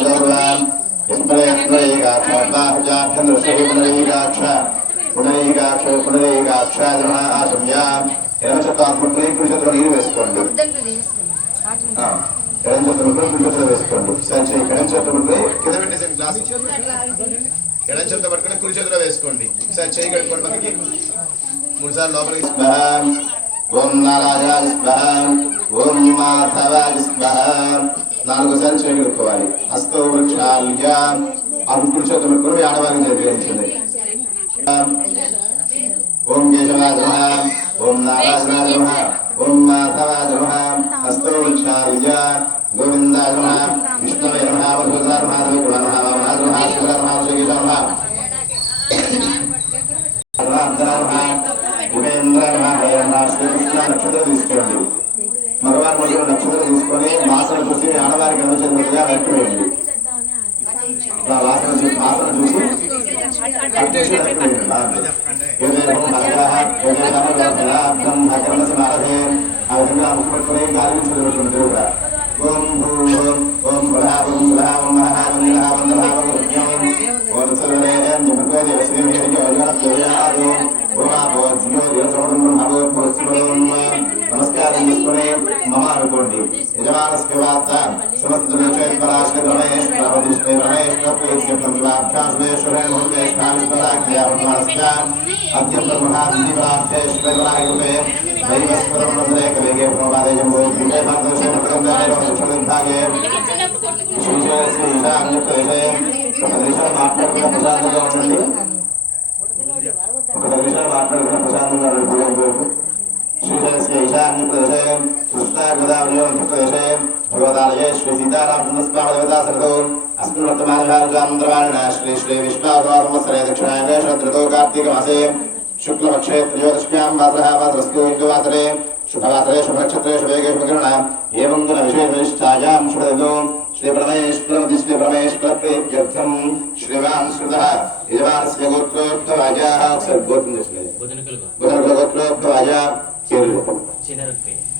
పునర్వాం పునరేగాక్ష బాహుజాభ్యందృశ్రీ పునరేగాక్ష పునరేగాక్ష కుడి చేతిలో నీరు వేసుకోండి వద్దంటే వేసుకోండి సరే చేయి ఎడమ కింద పెట్టేసాను గ్లాస్ ఎడమ చేత పట్టుకుని కుడి చేతిలో వేసుకోండి సరే చేయి కట్టుకోండి మనకి మూడు సార్లు లోపలికి స్మహం ఓం నారాయణ స్మహం ఓం మాధవాయ స్మహం నాలుగు సార్లు చేయి కట్టుకోవాలి హస్తో వృక్షాల్య ఆ కుడి చేత పట్టుకుని ఆడవారికి చేతించండి ఓం కేశవాయ ఓం నారాయణాయ ఓం మాధవాయ నమః హస్తో వృక్షాల్య గోవిందాయ నమః విష్ణవే నమః వసుధాయ నమః రవికుల నమః వామనాయ నమః శివాయ నమః శ్రీకేశాయ నమః శ్రీకృష్ణ నక్షత్రం తీసుకోండి. మగవారి మధ్య నక్షత్రం తీసుకొని వాసన చూసి ఆడవారికి అనుమతిగా వెనక్కి వేయండి వాసన చూసి వాసన చూసి ఓం చూసి వెనక్కి వేయండి. బాగుంది. యోగేహం భగవః, యోగేహం భగవః, భగవన్ యజమానస్య వార్త సమస్త దుర్యోచైపరాశ్రీ రమేష్ ప్రవదిష్టే రమేష్ కప్రేత్యర్థం శివాభ్యాశ్వేశ్వరే భూతేష్ఠావిష్పరాఖ్యావమానస్య అద్య బ్రహ్మణా దిదివరాభ్యేశ్వరాయుతే దైవస్వరం వందరే కవిగే ప్రణవాదేయం భూతే భారతదేశే మతగంధారే దక్షిణ విభాగే శ్రీశైలస్య ఈశాన్యప్రదేశే ఒక నిమిషాలు మాట్లాడుకున్న ప్రశాంతంగా ఉండండి ఒక నిమిషాలు మాట్లాడుకున్న ప్రశాంతంగా ఉండండి శ్రీశైలస్య ఈశాన్యప్రదేశే కృష్ణా గోదావరి మధ్యప్రదేశే భగవదాలయే శ్రీ సీతారామచంద్రస్వామి దేవతా సరదో అస్మిన్ వర్తమానభారతాంధ్రవాణిన శ్రీ శ్రీ విశ్వాసరే దక్షిణాయనే శ్రద్ధతో కార్తీక మాసే శుక్లపక్షే త్రయోదశ్యాం వాసరः వాసరస్తు ఇందువాసరే శుభవాసరే శుభనక్షత్రే శుభేగే శుభకిరణ ఏవం గుణ విశేషనిష్టాయాం శుభదతో శ్రీ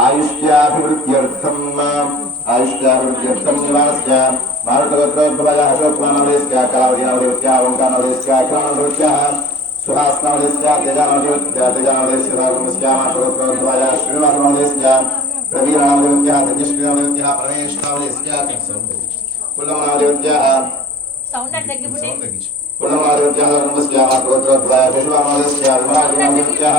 आयुष्ट्याभिवृद्ध्यर्थम् आयुष्ट्याभिवृद्ध्यर्थम् निवारस्य। मारुतगोत्रोद्भवयः शोक्मानवदेस्या कलावधिनवदेवत्या ओङ्कानवदेस्या किरणवदेवत्याः सुहासनवदेस्या तेजानवदेवत्या तेजानवदेस्य सर्वस्यामाशोत्रोद्भवयः श्रीनिवासनवदेस्या प्रवीरानवदेवत्याः तज्ञश्रीनवदेवत्याः परमेश्वरनवदेस्या कुलमनवदेवत्याः सौण्ड् तग्गिपुटे कुलमनवदेवत्याः सर्वस्यामाशोत्रोद्भवयः शिशुवानवदेस्या विमलानवदेवत्याः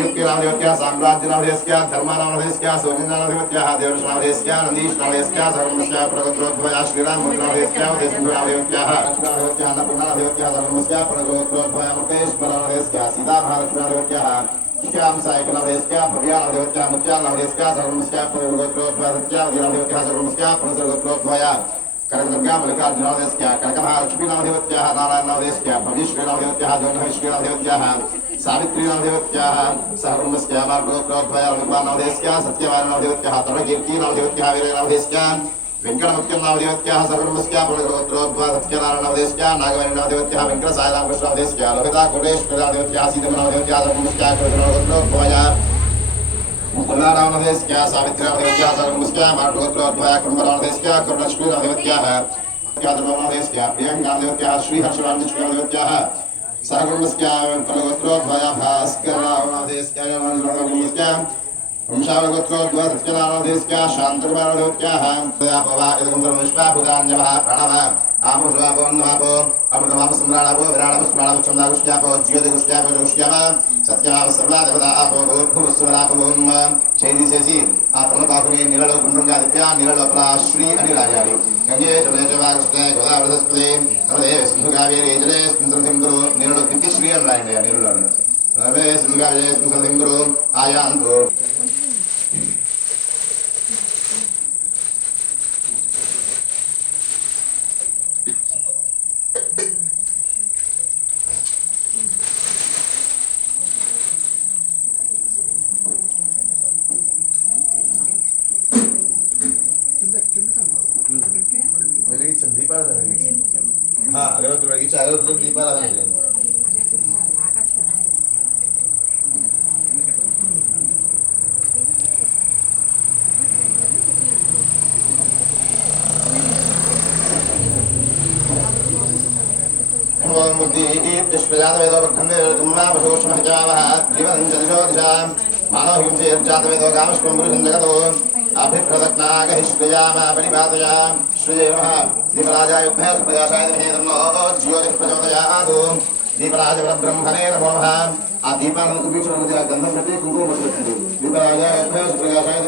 శ్రీనివాసనామధేస్య ప్రవీణామధేవత్యాः తేజస్వినామధేవత్యాः పరమేశ్వరామధేస్య కులమనామధేవత్యాः సౌండ్ సర్వస్యా తగ్గిపోతే పూర్ణమాదిత్యాः నమస్య మాతృగోత్రోద్భయ శిశువామోదస్య సర్వస్యా మాతృగోత్రోద్భయ విక్రారణమోదస్య ప్రమిలారణమోదస్య కనకదుర్గా सावित्री सावित्रीनामदेवत्याः सहब्रह्मस्या मार्गोत्रोद्वयावनिपानामदेस्या सत्यवाननामदेवत्याः तरणकीर्तीनामदेवत्याः वीरनामदेस्या वेङ्कटमुख्यं नामदेवत्याः सर्वब्रह्मस्या पुणगोत्रोद्वा सत्यनारायणनामदेस्या नागवैनामदेवत्याः वेङ्कटसायनामकृष्णामदेस्या लोहिता कुटेश्वरामदेवत्याः सीतमनामदेवत्याः सर्वब्रह्मस्या कृष्णगोत्रोद्वया मुकुलारामदेवस्या सावित्रीनामदेवत्याः सर्वब्रह्मस्या मार्गोत्रोद्वया कृम्बरामदेवस्या कृष्णलक्ष्मीनामदेवत्याः प्रियङ्कादेवत्याः श्रीहर्षवाणीश्वरदेवत्याः విరాణాప స్మరాణాప చందాగుష్ట్యాపో वंशानुगोत्रोद्वस्किलानोदेस्क्या शान्तकुमारोक्याः तदापवा इदगुन्दरनिष्पाभुतान्यवः प्रणवः आमुषवापोन्नवापो अमृतमापसम्राणवो विराणपस्मराणपच्छन्दागुष्ट्यापो ज्योतिगुष्ट्यापो जोष्ट्याप सत्यमाप सर्वादेवता आपो भूभुस्वरापोन्म शैदिशेषि आपणपाहुवे निरलो गुण्डुङ्गादित्या निरलोपरा श्री अनिराजारि गङ्गे जले च वागुष्णे गोदावृतस्पदे नवदे सिन्धुकावेरे जले स्मृतिङ्गुरु निरलो किञ्चित् श्री अनरायणय निरलो नवे सिन्धुकाव्ये स्मृतिङ्गुरु आयान्तु हा अगरवत्र वेळीच्या अगरवत्र दीपाला घालते मानवहिंसेर्जातमेदोगामश्वम्बुरुसञ्जगतो अभिप्रदत्नागहिष्टयामा परिपातया श्रीदेवः। दिवराजायुग्मः सुप्रकाशाय ज्योतिप्रचोदयात् दीपराजब्रह्मणे नमः आ दीपान् उपयुक्तमुद्या गन्धं प्रति कुङ्कुमप्रति दीपराजाय प्रकाशाय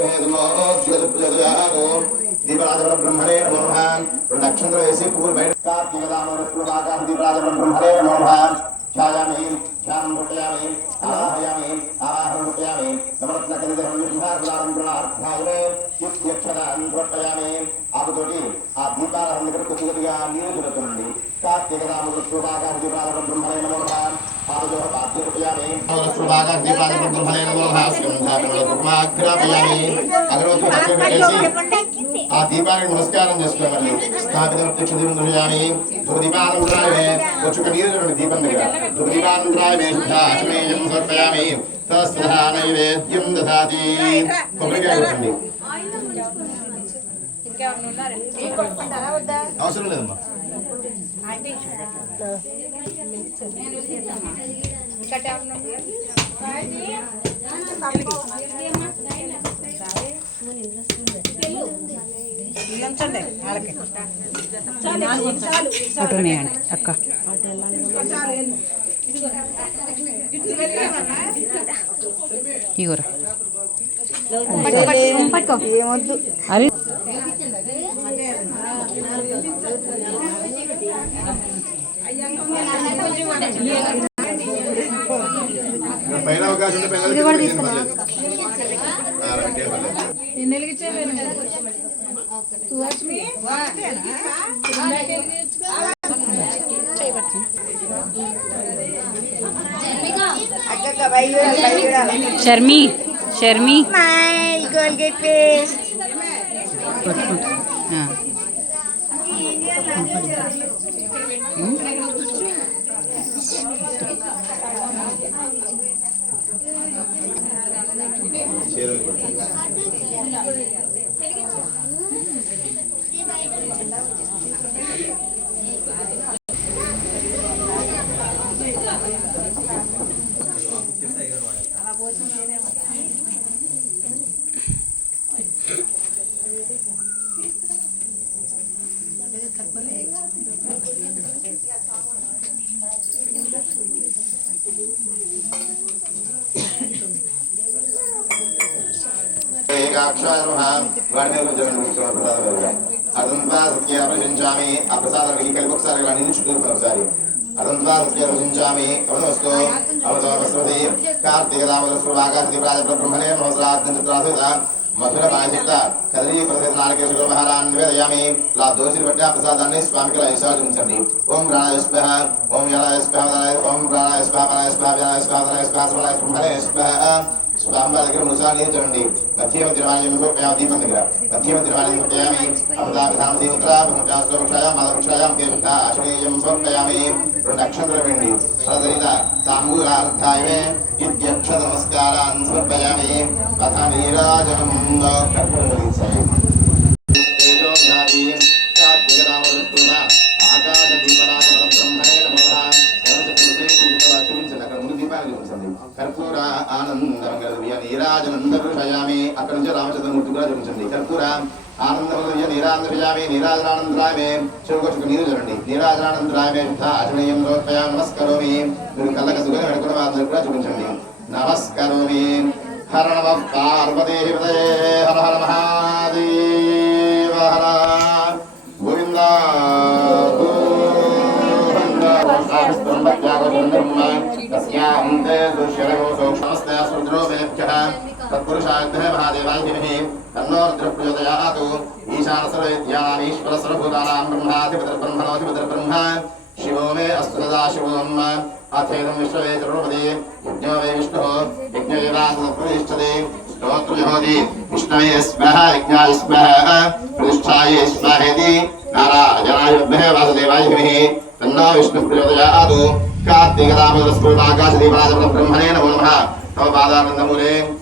ज्योतिप्रचोदयात् दीपराजब्रह्मणे नमः नक्षत्र वैसे पूर्व बैठ कार्तिकदामरप्रभाकार दीपराजब्रह्मणे नमः छायामहि ప్రచోదయాదు దీపరాజ బ్రహ్మణే నమో నమః రెండు అక్షంతలు వేసి పువ్వులు బయట కార్తీక ఆ దగ్గర కొద్దిగా నీరు కార్తీక పెట్టేసి ఆ దీపానికి నమస్కారం చేసుకోవాలి స్థాపిత ప్రత్యక్ష వచ్చుక నీరు దీపం దగ్గర. ధృదీపానంతరాయమే శుద్ధాచమేయం సమర్పయామి. తస్తథా నైవేద్యం దదాతి. కొబ్బరికాయ కొట్టండి. అవసరం లేదమ్మా. అటున్నాయండి అక్క. ఇగోరా. అరే పైన అవకాశం ఉంటే పిల్లలకి తీసుకున్నాం Sharmi Sharmi Smile, Colgate paste. పట్టుకుంటా అదంతా సత్య ప్రశంసామి ఆ ప్రసాదానికి కలిపి ఒకసారి ఇలా నిలుచుకుంటాం ఒకసారి అదంతా సత్య ప్రశంసామి అవనవస్తు అవతవస్వతి కార్తీక దామోదర స్వభాగాది ప్రాజ బ్రహ్మణే నమస్రార్థం చిత్రాసుత మధుర బాధిత కదలీ ప్రదేశ నారకేశ్వర వ్యవహారాన్ని నివేదయామి లా దోషిని బట్టి ఆ ప్రసాదాన్ని స్వామికి ఇలా విసర్జించండి ఓం ప్రాణాయ స్పహ ఓం యానాయ స్పహ ఓం ప్రాణాయ స్పహ ప్రాణాయ స్పహ వ్యానాయ స్పహ ప్రాణాయ స్పహ స్మరాయ బ్రహ్మణే స్పహ స్వామివారి దగ్గర ముసాలు నిల్చోండి మధ్య మధ్యమానం సమర్పయామి దీపం దగ్గర మధ్య మధ్యమానం సమర్పయామి అమృతాభిధానం శ్రీముద్రా బ్రహ్మచాస్వక్షాయాం మాధవక్షాయాం కేశుద్ధ ఆశ్రయేయం సమర్పయామి రెండు అక్షంతలు వేయండి సదరిత తాంబూలార్థాయమే ఇత్యక్ష నమస్కారాన్ సమర్పయామి అథ నీరాజనం కర్పూరం కర్పూర అక్కడ ముందు దీపాలు చూపించండి కర్పూర ఆనందమంగళ నీరాజనం చూపించండి కర్పూర ఆనందమయ నీరాంధ్రయామి నీరాజనానందరామే. చెరుకొచ్చుకు నీరు చూడండి నీరాజనానందరామే శుద్ధ ఆచరణీయం లోపయా నమస్కరోమి. మీరు కళ్ళక సుఖం పెట్టుకున్న వారందరూ కూడా చూపించండి. నమస్కరోమి. హర నమ. పార్వతీ హృదయే హర హర మహాదేవ. హర पुरुषाग्रह महादेवाङ्गिभिः तन्नोर्द्रप्रचोदयातु ईशानसरविद्यामीश्वरसरभूतानां ब्रह्माधिपतिर्ब्रह्मणोऽधिपतिर्ब्रह्म। शिवो मे अस्तु तदा शिवोम् अथेदं विश्ववे द्रौपदी यज्ञो मे विष्णुः। यज्ञदेवाङ्गप्रतिष्ठते स्तोत्रविभवति विष्णवे स्मः, यज्ञाय स्मः। प्रतिष्ठाय स्महेति। नारायणाय वासुदेवायभिः तन्नो विष्णुप्रचोदयातु कार्तिकदामोदस्फुटाकाशदीपादब्रह्मणे नमो नमः। तव पादानन्दमूले।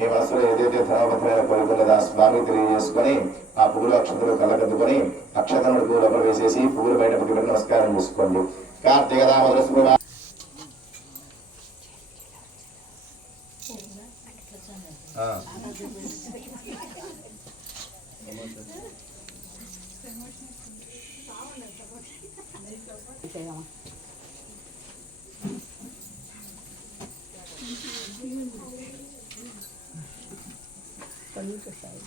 మీ మనసులో ఏదైతే ధనబద్ధమైన కోరుకున్నదో ఆ స్వామి తెలియజేసుకొని ఆ పువ్వులు అక్షతలు కళ్ళకద్దుకొని అక్షతముడు పువ్వులు లోపల వేసేసి పువ్వులు బయట పెట్టి నమస్కారం చేసుకోండి. కార్తీక దామోదర చూపిస్తాను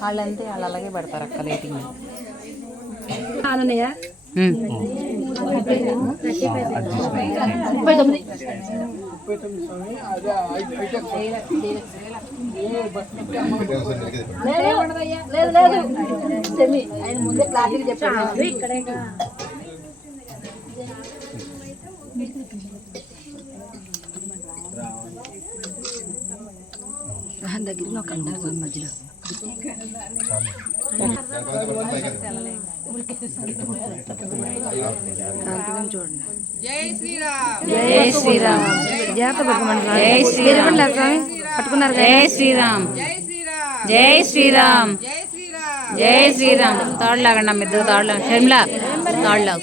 వాళ్ళంతే వాళ్ళు అలాగే పడతారు అక్క రేటింగ్ ముప్పై తొమ్మిది లేదు లేదు. ముందే క్లారిటీ చెప్పాను చెప్పాడు జై శ్రీరామ్. జై శ్రీరామ్. పట్టుకున్నారు జై శ్రీరామ్. జై శ్రీరామ్ జై శ్రీరామ్ తాడు లాగండి అమ్మ ఇద్దరు తాడు లాగండి షర్మిల తాడు లాగు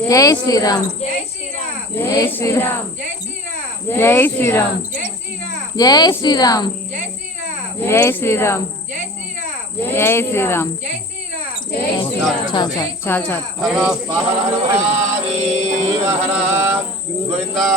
జై శ్రీరామ్ జై శ్రీరామ్ జై శ్రీరామ్ జై శ్రీరామ్ జై శ్రీరామ్ జై శ్రీరామ్ జై శ్రీరామ్ చాలు చాలు చాలు చాలు గోవిందా